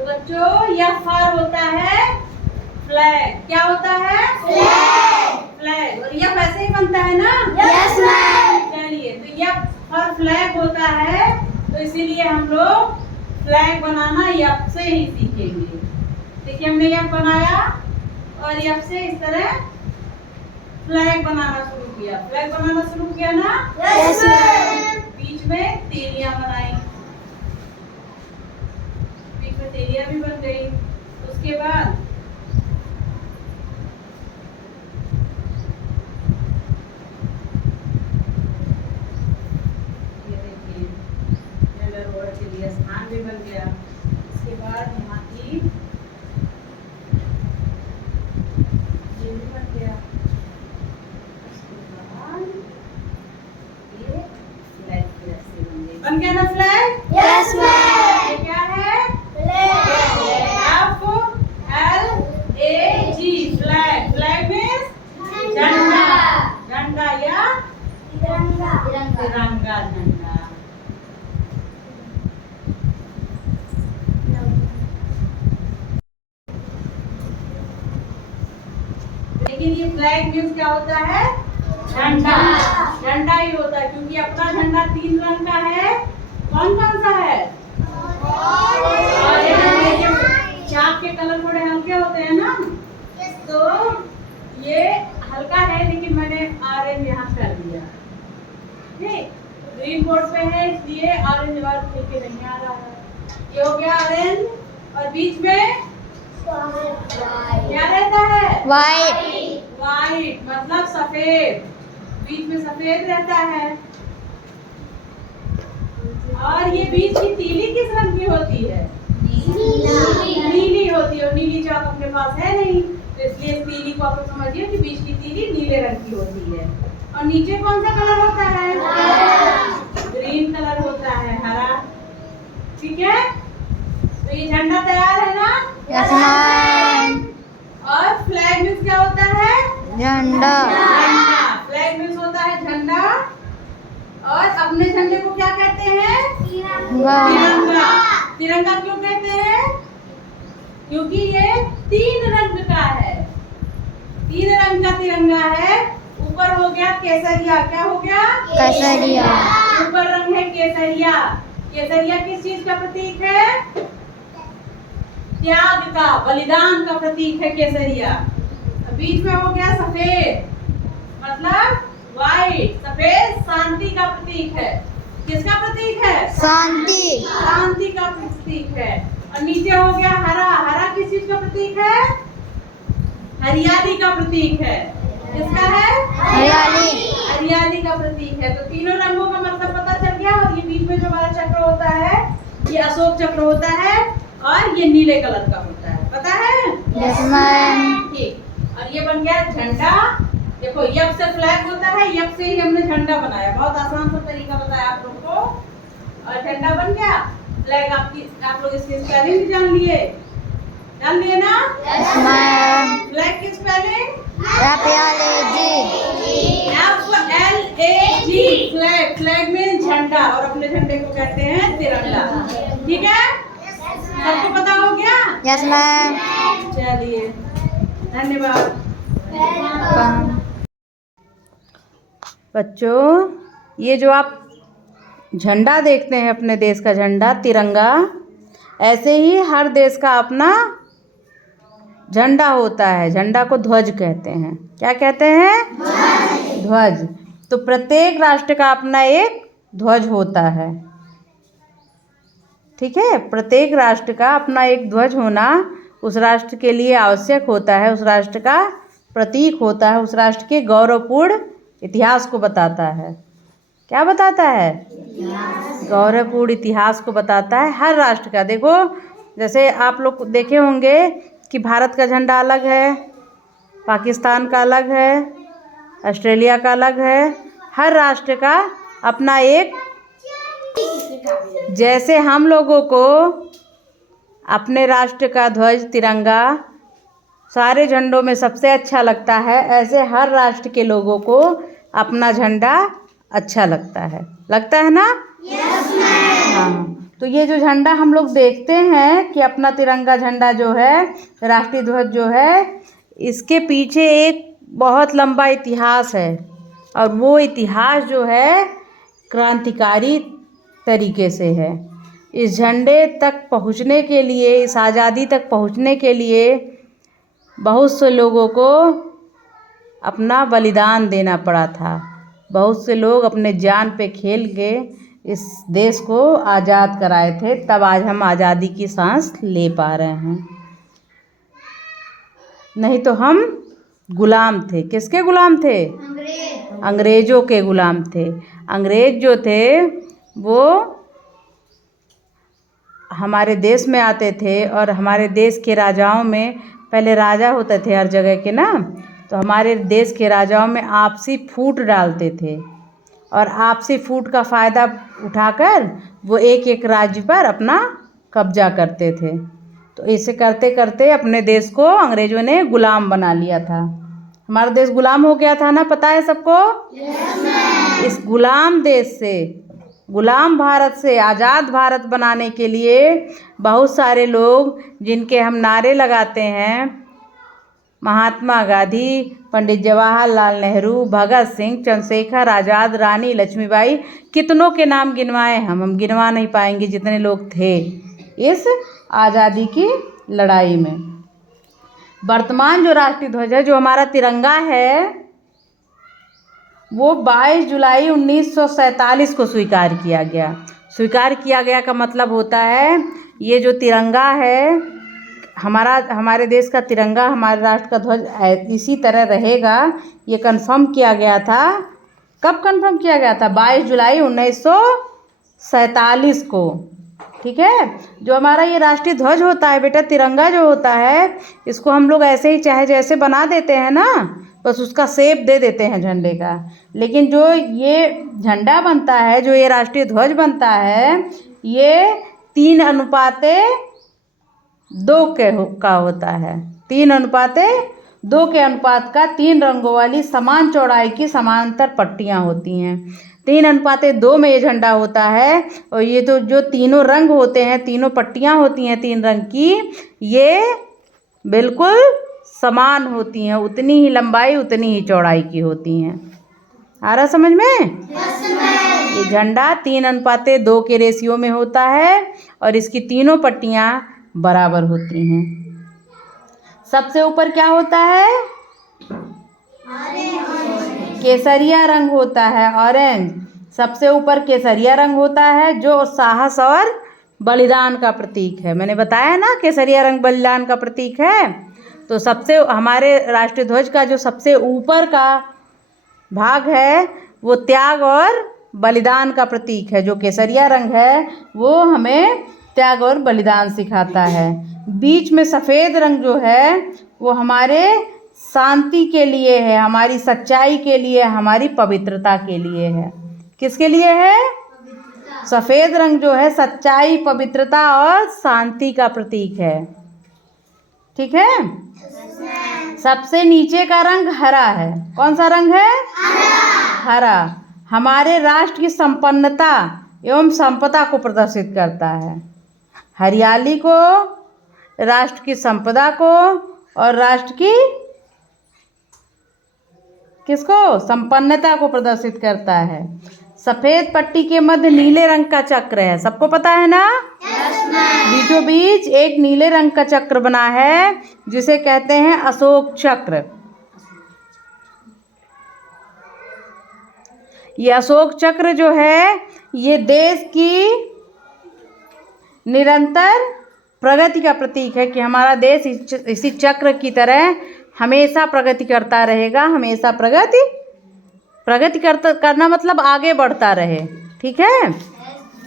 तो बच्चों यह फर होता है फ्लैग। क्या होता है? फ्लैग। फ्लैग। और यह वैसे ही बनता है ना? Yes ma'am. चलिए, तो यह फर फ्लैग होता है, तो इसीलिए हम लोग फ्लैग बनाना यप से ही सीखेंगे। देखिए हमने यप बनाया और यप से इस तरह फ्लैग बनाना शुरू किया। फ्लैग बनाना शुरू किया ना? Yes ma'am. बीच में तीलियां बनाई, बीच में तीलियां भी बन गई। उसके बाद ये देखिए झंडा रोड के लिए स्थान भी बन गया। उसके बाद यहाँ की ये भी बन गया। उसके बाद ये फ्लैग की रस्सी बन गई। बन गया ना फ्लैग? Yes ma'am. ये क्या है? फ्लैग। फ्लैग मीन्स झंडा। झंडा या तिरंगा झंडा। लेकिन ये फ्लैग मीन्स क्या होता है? झंडा। झंडा ही होता है, क्योंकि अपना झंडा 3 रंग का है। कौन कौन सा है? चाक के कलर थोड़े हल्के होते हैं ना, तो ये हल्का है, लेकिन मैंने ऑरेंज यहाँ कर दिया। ठीक, ग्रीन बोर्ड पे है इसलिए ऑरेंज और ठीक नहीं आ रहा है। ये हो गया ऑरेंज, और बीच में क्या रहता है? वाइट। वाइट मतलब सफेद। बीच में सफेद रहता है। और ये बीच की तीली किस रंग की होती है? नीली होती है। और नीली चाक अपने पास है नहीं, तो इसलिए इस तीली को आप समझिए कि बीच की तीली नीले रंग की होती है। और नीचे कौन सा कलर होता है? ग्रीन कलर होता है, हरा। ठीक है, तो ये झंडा तैयार है ना? Yes ma'am. और फ्लैग मीन्स क्या होता है? झंडा। झंडा। फ्लैग मीन्स होता है झंडा। और अपने झंडे को क्या कहते हैं? तिरंगा। तिरंगा क्यों कहते हैं? क्योंकि ये 3 रंग का है। 3 रंग का तिरंगा है। ऊपर हो गया केसरिया। क्या हो गया? केसरिया। ऊपर रंग है केसरिया। केसरिया किस चीज का प्रतीक है? त्याग का, बलिदान का प्रतीक है केसरिया। बीच में हो गया सफेद, मतलब वाइट। सफेद शांति का प्रतीक है। किसका प्रतीक है? शांति। शांति का प्रतीक है। और नीचे हो गया हरा। हरा किस चीज का प्रतीक है? हरियाली का प्रतीक है। किसका है? हरियाली। हरियाली का प्रतीक है। तो तीनों रंगों का मतलब पता चल गया। और ये बीच में जो हमारा चक्र होता है, ये अशोक चक्र होता है, और ये नीले कलर का होता है। पता है? Yes ma'am. ठीक। और ये बन गया झंडा। देखो यप से फ्लैग होता है, यप से ही हमने झंडा बनाया। बहुत आसान सा तरीका बताया आप लोग को। और झंडा बन गया। फ्लैग आप लोग इसकी स्पेलिंग भी जान लिए ना? Yes ma'am. फ्लैग की spelling FLAG। Flag. Flag means झंडा, और अपने झंडे को कहते हैं तिरंगा। ठीक है, सबको पता हो गया? Yes ma'am. चलिए, धन्यवाद। बच्चों, ये जो आप झंडा देखते हैं, अपने देश का झंडा तिरंगा, ऐसे ही हर देश का अपना झंडा होता है। झंडा को ध्वज कहते हैं। क्या कहते हैं? ध्वज। तो प्रत्येक राष्ट्र का अपना एक ध्वज होता है। ठीक है, प्रत्येक राष्ट्र का अपना एक ध्वज होना उस राष्ट्र के लिए आवश्यक होता है। उस राष्ट्र का प्रतीक होता है। उस राष्ट्र के गौरवपूर्ण इतिहास को बताता है। क्या बताता है? गौरवपूर्ण इतिहास को बताता है हर राष्ट्र का। देखो, जैसे आप लोग देखे होंगे कि भारत का झंडा अलग है, पाकिस्तान का अलग है, ऑस्ट्रेलिया का अलग है। हर राष्ट्र का अपना एक, जैसे हम लोगों को अपने राष्ट्र का ध्वज तिरंगा सारे झंडों में सबसे अच्छा लगता है, ऐसे हर राष्ट्र के लोगों को अपना झंडा अच्छा लगता है। लगता है ना? Yes ma'am. हाँ, तो ये जो झंडा हम लोग देखते हैं कि अपना तिरंगा झंडा जो है, राष्ट्रीय ध्वज जो है, इसके पीछे एक बहुत लंबा इतिहास है। और वो इतिहास जो है क्रांतिकारी तरीके से है। इस झंडे तक पहुंचने के लिए, इस आज़ादी तक पहुंचने के लिए बहुत से लोगों को अपना बलिदान देना पड़ा था। बहुत से लोग अपने जान पे खेल के इस देश को आज़ाद कराए थे, तब आज हम आज़ादी की सांस ले पा रहे हैं। नहीं तो हम गुलाम थे। किसके गुलाम थे? अंग्रेज़ों के गुलाम थे। अंग्रेज़ जो थे वो हमारे देश में आते थे और हमारे देश के राजाओं में, पहले राजा होते थे हर जगह के ना, तो हमारे देश के राजाओं में आपसी फूट डालते थे और आपसी फूट का फ़ायदा उठाकर वो एक एक राज्य पर अपना कब्जा करते थे। तो ऐसे करते करते अपने देश को अंग्रेज़ों ने गुलाम बना लिया था। हमारा देश गुलाम हो गया था ना, पता है सबको? इस गुलाम देश से, गुलाम भारत से आज़ाद भारत बनाने के लिए बहुत सारे लोग, जिनके हम नारे लगाते हैं, महात्मा गांधी, पंडित जवाहरलाल नेहरू, भगत सिंह, चंद्रशेखर आज़ाद, रानी लक्ष्मीबाई, कितनों के नाम गिनवाए हम गिनवा नहीं पाएंगे जितने लोग थे इस आज़ादी की लड़ाई में। वर्तमान जो राष्ट्रीय ध्वज है, जो हमारा तिरंगा है, वो 22 जुलाई 1947 को स्वीकार किया गया। स्वीकार किया गया का मतलब होता है ये जो तिरंगा है हमारे देश का तिरंगा, हमारे राष्ट्र का ध्वज इसी तरह रहेगा, ये कंफर्म किया गया था। कब कंफर्म किया गया था? 22 जुलाई 1947 को। ठीक है। जो हमारा ये राष्ट्रीय ध्वज होता है बेटा, तिरंगा जो होता है, इसको हम लोग ऐसे ही चाहे जैसे बना देते हैं ना, बस उसका शेप दे देते हैं झंडे का। लेकिन जो ये झंडा बनता है, जो ये राष्ट्रीय ध्वज बनता है, ये 3:2 का होता है। 3:2 के अनुपात का 3 रंगों वाली समान चौड़ाई की समांतर पट्टियाँ होती हैं। 3:2 में ये झंडा होता है। और ये तो जो तीनों रंग होते हैं, तीनों पट्टियाँ होती हैं 3 रंग की, ये बिल्कुल समान होती हैं, उतनी ही लंबाई उतनी ही चौड़ाई की होती हैं। आ रहा समझ में? ये झंडा 3:2 के रेशियो में होता है और इसकी तीनों पट्टियाँ बराबर होती हैं। सबसे ऊपर क्या होता है? केसरिया रंग होता है, ऑरेंज। सबसे ऊपर केसरिया रंग होता है, जो साहस और बलिदान का प्रतीक है। मैंने बताया ना, केसरिया रंग बलिदान का प्रतीक है। तो सबसे हमारे राष्ट्रीय ध्वज का जो सबसे ऊपर का भाग है, वो त्याग और बलिदान का प्रतीक है। जो केसरिया रंग है वो हमें त्याग और बलिदान सिखाता है। बीच में सफ़ेद रंग जो है वो हमारे शांति के लिए है, हमारी सच्चाई के लिए, हमारी पवित्रता के लिए है। किसके लिए है? सफ़ेद रंग जो है सच्चाई, पवित्रता और शांति का प्रतीक है। ठीक है। सबसे नीचे का रंग हरा है। कौन सा रंग है? हरा। हमारे राष्ट्र की संपन्नता एवं संपदा को प्रदर्शित करता है। हरियाली को, राष्ट्र की संपदा को और राष्ट्र की किसको? संपन्नता को प्रदर्शित करता है। सफ़ेद पट्टी के मध्य नीले रंग का चक्र है, सबको पता है ना? बीचों बीच एक नीले रंग का चक्र बना है, जिसे कहते हैं अशोक चक्र। ये अशोक चक्र जो है, ये देश की निरंतर प्रगति का प्रतीक है कि हमारा देश इसी चक्र की तरह हमेशा प्रगति करता रहेगा, हमेशा प्रगति करना मतलब आगे बढ़ता रहे। ठीक है।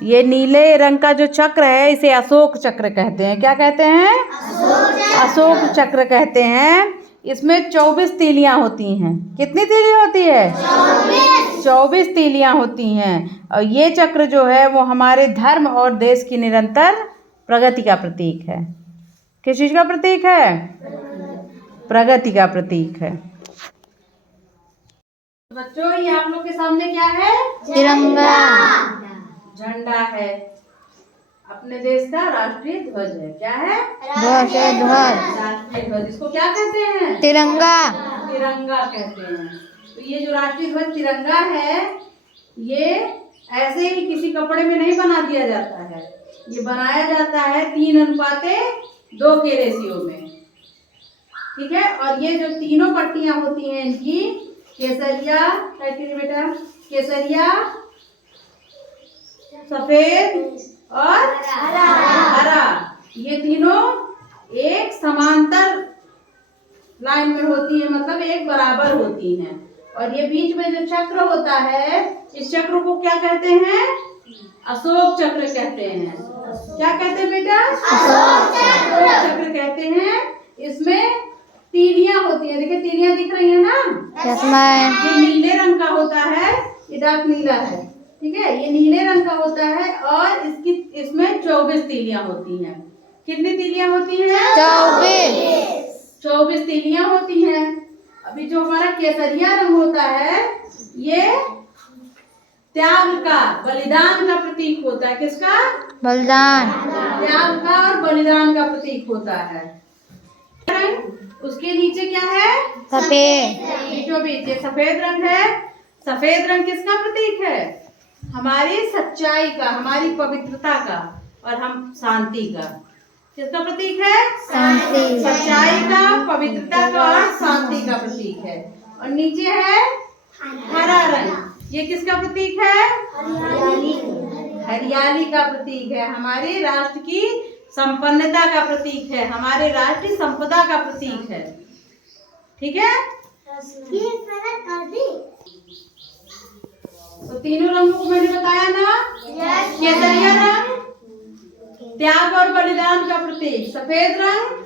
ये नीले रंग का जो चक्र है, इसे अशोक चक्र कहते हैं। क्या कहते हैं? अशोक चक्र कहते हैं। इसमें 24 तीलियां होती हैं। कितनी तीलियां होती है? 24 तीलियां होती हैं। और ये चक्र जो है वो हमारे धर्म और देश की निरंतर प्रगति का प्रतीक है। किस चीज़ का प्रतीक है? प्रगति का प्रतीक है। बच्चों, ये आप लोग के सामने क्या है? तिरंगा। झंडा है। अपने देश का राष्ट्रीय ध्वज है। क्या है? ध्वज है, ध्वज। राष्ट्रीय ध्वज। इसको क्या कहते हैं? तिरंगा। तिरंगा कहते हैं। तो ये जो राष्ट्रीय ध्वज तिरंगा है, ये ऐसे ही किसी कपड़े में नहीं बना दिया जाता है। ये बनाया जाता है 3:2 के रेशियो में। ठीक है। और ये जो तीनों पट्टियां होती हैं इनकी, केसरिया, बेटा, केसरिया, सफेद और हरा, ये तीनों एक समांतर लाइन में होती है, मतलब एक बराबर होती हैं। और ये बीच में जो चक्र होता है, इस चक्र को क्या कहते हैं? अशोक चक्र कहते हैं। क्या कहते हैं बेटा? अशोक चक्र कहते हैं। इसमें तीलियां होती हैं। देखिए तीलियां दिख रही है ना? ये नीले रंग का होता है, ये डार्क नीला है। ठीक है, ये नीले रंग का होता है और इसमें 24 तीलियां होती हैं। कितनी तीलियां होती हैं? 24 तीलियां होती हैं। अभी जो हमारा केसरिया रंग होता है, ये त्याग का, बलिदान का प्रतीक होता है। किसका? बलिदान। त्याग का और बलिदान का प्रतीक होता है। उसके नीचे क्या है? सफेद। बीचों बीच ये सफेद रंग है। सफेद रंग किसका प्रतीक है? हमारी सच्चाई का, हमारी पवित्रता का और हम शांति का। किसका प्रतीक है? शांति। सच्चाई का, पवित्रता का और शांति का प्रतीक है। और नीचे है हरा रंग। ये किसका प्रतीक है? हरियाली का प्रतीक है। हमारे राष्ट्र की संपन्नता का प्रतीक है, हमारे राष्ट्रीय संपदा का प्रतीक है। ठीक है। तो तीनों रंगों को मैंने बताया ना? केसरिया रंग त्याग और बलिदान का प्रतीक, सफेद रंग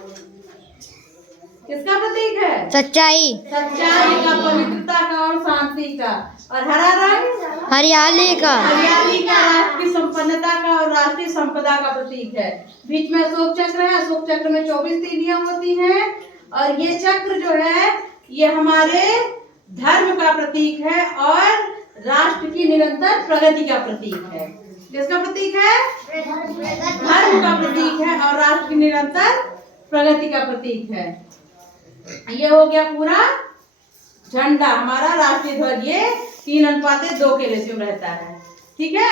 किसका प्रतीक है? सच्चाई। सच्चाई का, पवित्रता का और शांति का। और हरा रंग हरियाली का, हरियाली का, राष्ट्र की संपन्नता का और राष्ट्रीय संपदा का प्रतीक है। बीच में अशोक चक्र है। अशोक चक्र में 24 तीलियां होती हैं। और ये चक्र जो है, ये हमारे धर्म का प्रतीक है और राष्ट्र की निरंतर प्रगति का प्रतीक है। किसका प्रतीक है? धर्म का प्रतीक है और राष्ट्र की निरंतर प्रगति का प्रतीक है। ये हो गया पूरा झंडा, हमारा राष्ट्रीय ध्वज। ये 3:2 के रेशियो में रहता है। ठीक है,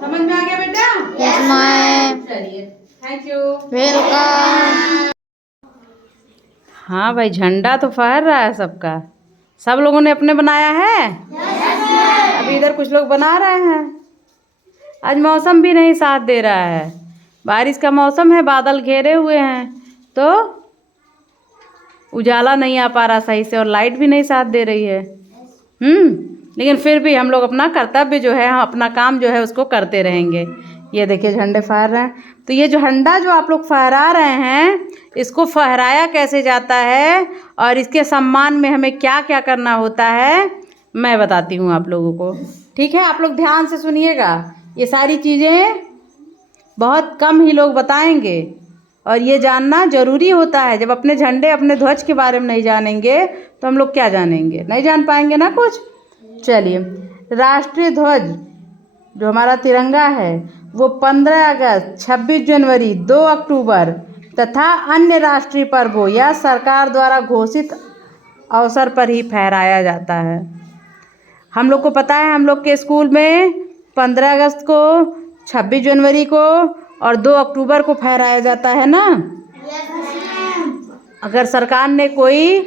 समझ में आ गया बेटा? Yes ma'am. चलिए, थैंक यू, वेलकम। हाँ भाई, झंडा तो फहर रहा है सबका। सब लोगों ने अपने बनाया है? अभी इधर कुछ लोग बना रहे हैं। आज मौसम भी नहीं साथ दे रहा है, बारिश का मौसम है, बादल घेरे हुए हैं, तो उजाला नहीं आ पा रहा सही से और लाइट भी नहीं साथ दे रही है। लेकिन फिर भी हम लोग अपना कर्तव्य जो है, हम अपना काम जो है उसको करते रहेंगे। ये देखिए झंडे फहर रहे हैं। तो ये जो झंडा जो आप लोग फहरा रहे हैं, इसको फहराया कैसे जाता है और इसके सम्मान में हमें क्या क्या करना होता है, मैं बताती हूँ आप लोगों को। ठीक है, आप लोग ध्यान से सुनिएगा। ये सारी चीज़ें बहुत कम ही लोग बताएंगे और ये जानना ज़रूरी होता है। जब अपने झंडे, अपने ध्वज के बारे में नहीं जानेंगे तो हम लोग क्या जानेंगे? नहीं जान पाएंगे ना कुछ। चलिए, राष्ट्रीय ध्वज जो हमारा तिरंगा है, वो 15 अगस्त, 26 जनवरी, 2 अक्टूबर तथा अन्य राष्ट्रीय पर्वों या सरकार द्वारा घोषित अवसर पर ही फहराया जाता है। हम लोग को पता है, हम लोग के स्कूल में 15 अगस्त को, 26 जनवरी को और 2 अक्टूबर को फहराया जाता है ना। अगर सरकार ने कोई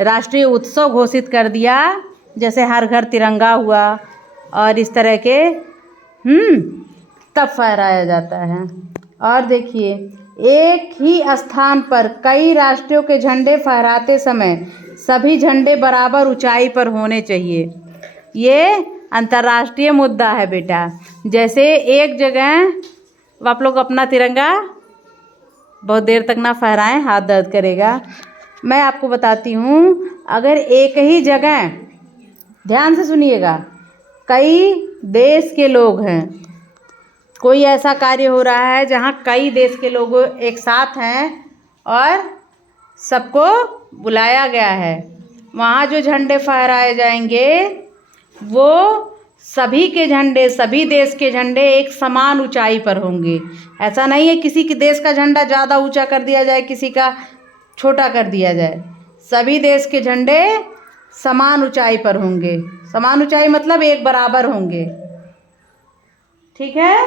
राष्ट्रीय उत्सव घोषित कर दिया, जैसे हर घर तिरंगा हुआ और इस तरह के, तब फहराया जाता है। और देखिए, एक ही स्थान पर कई राष्ट्रों के झंडे फहराते समय सभी झंडे बराबर ऊंचाई पर होने चाहिए। ये अंतर्राष्ट्रीय मुद्दा है बेटा। जैसे एक जगह आप लोग अपना तिरंगा बहुत देर तक ना फहराएं, हाथ दर्द करेगा। मैं आपको बताती हूँ, अगर एक ही जगह, ध्यान से सुनिएगा, कई देश के लोग हैं, कोई ऐसा कार्य हो रहा है जहाँ कई देश के लोग एक साथ हैं और सबको बुलाया गया है, वहाँ जो झंडे फहराए जाएंगे वो सभी के झंडे, सभी देश के झंडे एक समान ऊंचाई पर होंगे। ऐसा नहीं है किसी के देश का झंडा ज़्यादा ऊंचा कर दिया जाए, किसी का छोटा कर दिया जाए। सभी देश के झंडे समान ऊंचाई पर होंगे। समान ऊंचाई मतलब एक बराबर होंगे। ठीक है?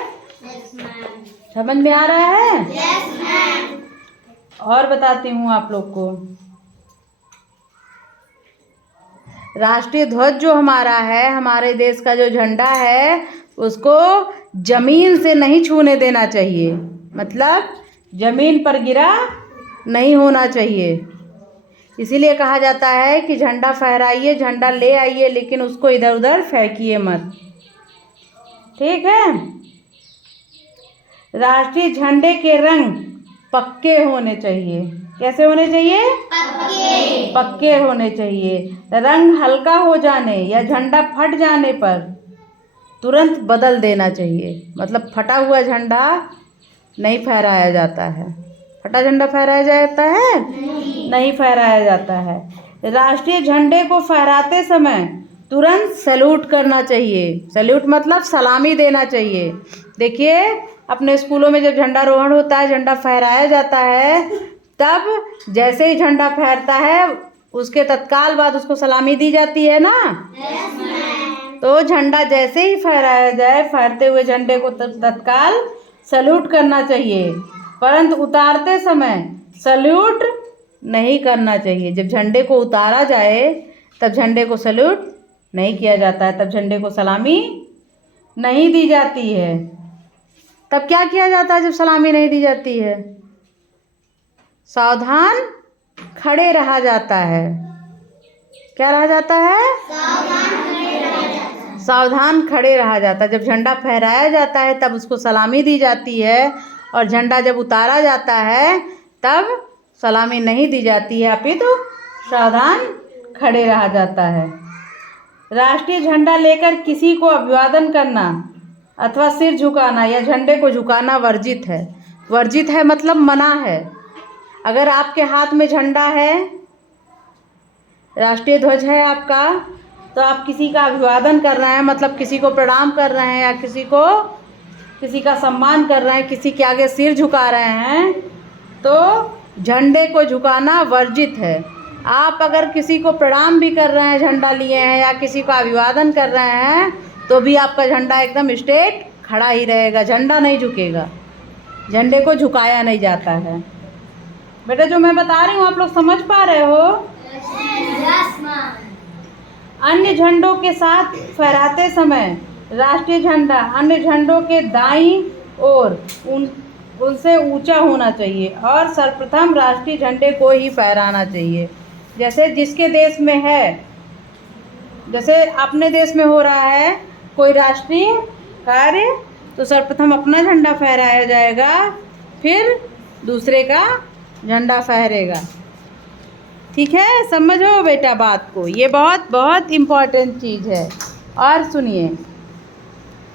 समझ में आ रहा है? और बताती हूँ आप लोग को। राष्ट्रीय ध्वज जो हमारा है, हमारे देश का जो झंडा है, उसको जमीन से नहीं छूने देना चाहिए। मतलब जमीन पर गिरा नहीं होना चाहिए। इसीलिए कहा जाता है कि झंडा फहराइए, झंडा ले आइए, लेकिन उसको इधर उधर फेंकिए मत। ठीक है? राष्ट्रीय झंडे के रंग पक्के होने चाहिए। कैसे होने चाहिए? पक्के होने चाहिए। रंग हल्का हो जाने या झंडा फट जाने पर तुरंत बदल देना चाहिए। मतलब फटा हुआ झंडा नहीं फहराया जाता है। फटा झंडा फहराया जाता है? नहीं फहराया जाता है। राष्ट्रीय झंडे को फहराते समय तुरंत सैल्यूट करना चाहिए। सैल्यूट मतलब सलामी देना चाहिए। देखिए, अपने स्कूलों में जब झंडारोहण होता है, झंडा फहराया जाता है, तब जैसे ही झंडा फहरता है उसके तत्काल बाद उसको सलामी दी जाती है ना। तो झंडा जैसे ही फहराया जाए, फहरते हुए झंडे को तत्काल सैल्यूट करना चाहिए, परंतु उतारते समय सैल्यूट नहीं करना चाहिए। जब झंडे को उतारा जाए तब झंडे को सैल्यूट नहीं किया जाता है, तब झंडे को सलामी नहीं दी जाती है। तब क्या किया जाता है जब सलामी नहीं दी जाती है? सावधान खड़े रहा जाता है। क्या रहा जाता है? सावधान खड़े रहा जाता है। जब झंडा फहराया जाता है तब उसको सलामी दी जाती है, और झंडा जब उतारा जाता है तब सलामी नहीं दी जाती है, अपितु सावधान खड़े रहा जाता है। राष्ट्रीय झंडा लेकर किसी को अभिवादन करना अथवा सिर झुकाना या झंडे को झुकाना वर्जित है। वर्जित है मतलब मना है। अगर आपके हाथ में झंडा है, राष्ट्रीय ध्वज है आपका, तो आप किसी का अभिवादन कर रहे हैं, मतलब किसी को प्रणाम कर रहे हैं या किसी का सम्मान कर रहे हैं, किसी के आगे सिर झुका रहे हैं, तो झंडे को झुकाना वर्जित है। आप अगर किसी को प्रणाम भी कर रहे हैं, झंडा लिए हैं, या किसी का अभिवादन कर रहे हैं, तो भी आपका झंडा एकदम स्ट्रेट खड़ा ही रहेगा, झंडा नहीं झुकेगा। झंडे को झुकाया नहीं जाता है। बेटा, जो मैं बता रही हूँ आप लोग समझ पा रहे हो? अन्य झंडों के साथ फहराते समय राष्ट्रीय झंडा अन्य झंडों के दाईं ओर उनसे ऊंचा होना चाहिए और सर्वप्रथम राष्ट्रीय झंडे को ही फहराना चाहिए। जैसे जिसके देश में है, जैसे अपने देश में हो रहा है कोई राष्ट्रीय कार्य, तो सर्वप्रथम अपना झंडा फहराया जाएगा, फिर दूसरे का झंडा फहरेगा। ठीक है? समझो बेटा बात को, ये बहुत बहुत इम्पॉर्टेंट चीज़ है। और सुनिए,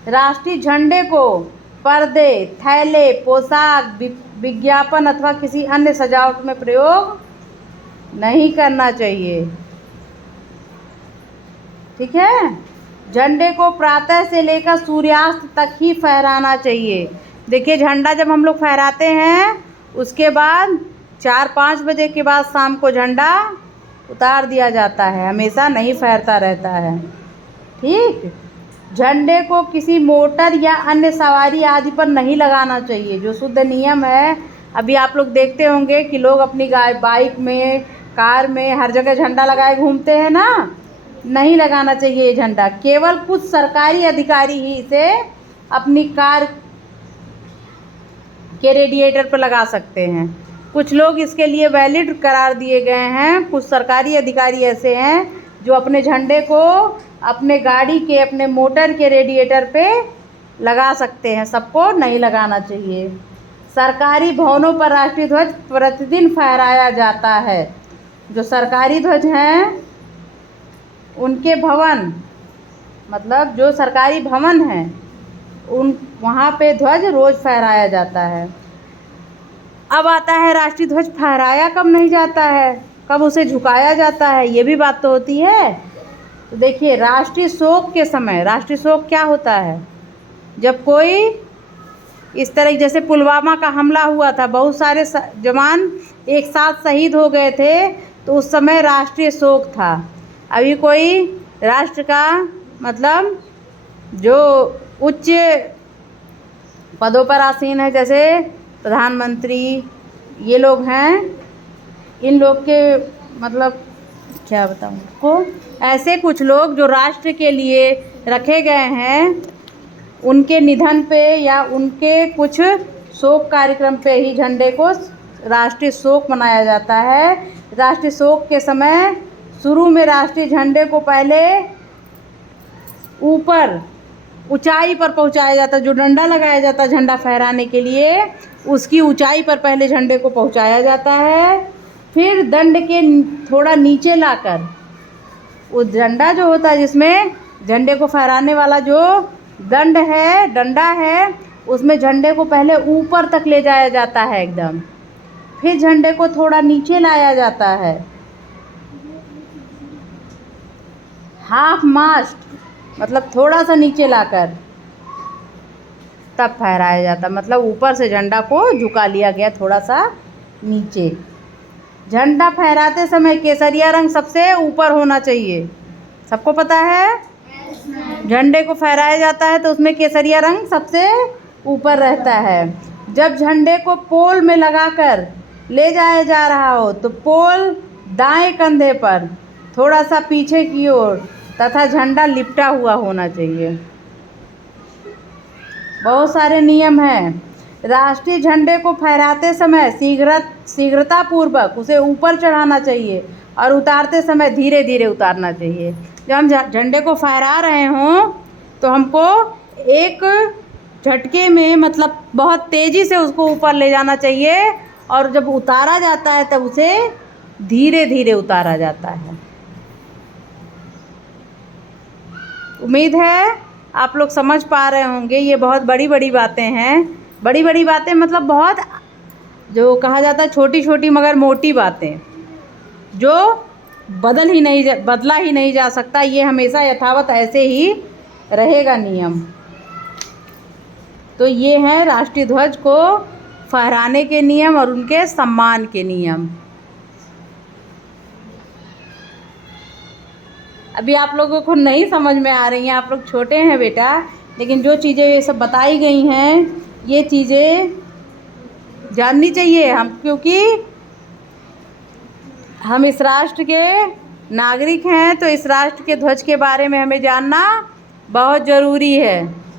राष्ट्रीय झंडे को पर्दे, थैले, पोशाक, विज्ञापन अथवा किसी अन्य सजावट में प्रयोग नहीं करना चाहिए। ठीक है? झंडे को प्रातः से लेकर सूर्यास्त तक ही फहराना चाहिए। देखिए, झंडा जब हम लोग फहराते हैं, उसके बाद 4-5 बजे के बाद शाम को झंडा उतार दिया जाता है, हमेशा नहीं फहरता रहता है। ठीक? झंडे को किसी मोटर या अन्य सवारी आदि पर नहीं लगाना चाहिए, जो शुद्ध नियम है। अभी आप लोग देखते होंगे कि लोग अपनी बाइक में, कार में, हर जगह झंडा लगाए घूमते हैं ना। नहीं लगाना चाहिए ये झंडा। केवल कुछ सरकारी अधिकारी ही इसे अपनी कार के रेडिएटर पर लगा सकते हैं। कुछ लोग इसके लिए वैलिड करार दिए गए हैं। कुछ सरकारी अधिकारी ऐसे हैं जो अपने झंडे को अपने गाड़ी के, अपने मोटर के रेडिएटर पे लगा सकते हैं। सबको नहीं लगाना चाहिए। सरकारी भवनों पर राष्ट्रीय ध्वज प्रतिदिन फहराया जाता है। जो सरकारी ध्वज हैं उनके भवन, मतलब जो सरकारी भवन हैं, वहाँ पे ध्वज रोज़ फहराया जाता है। अब आता है राष्ट्रीय ध्वज फहराया कब नहीं जाता है, कब उसे झुकाया जाता है, ये भी बात तो होती है। तो देखिए, राष्ट्रीय शोक के समय, राष्ट्रीय शोक क्या होता है? जब कोई इस तरह, जैसे पुलवामा का हमला हुआ था, बहुत सारे जवान एक साथ शहीद हो गए थे, तो उस समय राष्ट्रीय शोक था। अभी कोई राष्ट्र का मतलब जो उच्च पदों पर आसीन है, जैसे प्रधानमंत्री, ये लोग हैं, इन लोग के मतलब क्या बताऊँ को, ऐसे कुछ लोग जो राष्ट्र के लिए रखे गए हैं, उनके निधन पे या उनके कुछ शोक कार्यक्रम पे ही झंडे को राष्ट्रीय शोक मनाया जाता है। राष्ट्रीय शोक के समय शुरू में राष्ट्रीय झंडे को पहले ऊपर ऊंचाई पर पहुंचाया जाता है। जो डंडा लगाया जाता है झंडा फहराने के लिए, उसकी ऊंचाई पर पहले झंडे को पहुंचाया जाता है। फिर दंड के थोड़ा नीचे लाकर उस झंडा जो होता है, जिसमें झंडे को फहराने वाला जो दंड है, डंडा है, उसमें झंडे को पहले ऊपर तक ले जाया जाता है एकदम। फिर झंडे को थोड़ा नीचे लाया जाता है, हाफ मास्ट मतलब थोड़ा सा नीचे लाकर तब फहराया जाता, मतलब ऊपर से झंडा को झुका लिया गया थोड़ा सा नीचे। झंडा फहराते समय केसरिया रंग सबसे ऊपर होना चाहिए, सबको पता है। झंडे को फहराया जाता है तो उसमें केसरिया रंग सबसे ऊपर रहता है। जब झंडे को पोल में लगाकर ले जाया जा रहा हो तो पोल दाएं कंधे पर थोड़ा सा पीछे की ओर तथा झंडा लिपटा हुआ होना चाहिए। बहुत सारे नियम हैं। राष्ट्रीय झंडे को फहराते समय शीघ्रतापूर्वक उसे ऊपर चढ़ाना चाहिए और उतारते समय धीरे धीरे उतारना चाहिए। जब हम झंडे को फहरा रहे हों तो हमको एक झटके में मतलब बहुत तेज़ी से उसको ऊपर ले जाना चाहिए, और जब उतारा जाता है तब उसे धीरे धीरे उतारा जाता है। उम्मीद है आप लोग समझ पा रहे होंगे। ये बहुत बड़ी बड़ी बातें हैं। बड़ी बड़ी बातें मतलब बहुत, जो कहा जाता है छोटी छोटी मगर मोटी बातें, जो बदला ही नहीं जा सकता। ये हमेशा यथावत ऐसे ही रहेगा नियम। तो ये हैं राष्ट्रीय ध्वज को फहराने के नियम और उनके सम्मान के नियम। अभी आप लोगों को नहीं समझ में आ रही हैं, आप लोग छोटे हैं बेटा, लेकिन जो चीज़ें ये सब बताई गई हैं, ये चीज़ें जाननी चाहिए हम, क्योंकि हम इस राष्ट्र के नागरिक हैं, तो इस राष्ट्र के ध्वज के बारे में हमें जानना बहुत ज़रूरी है।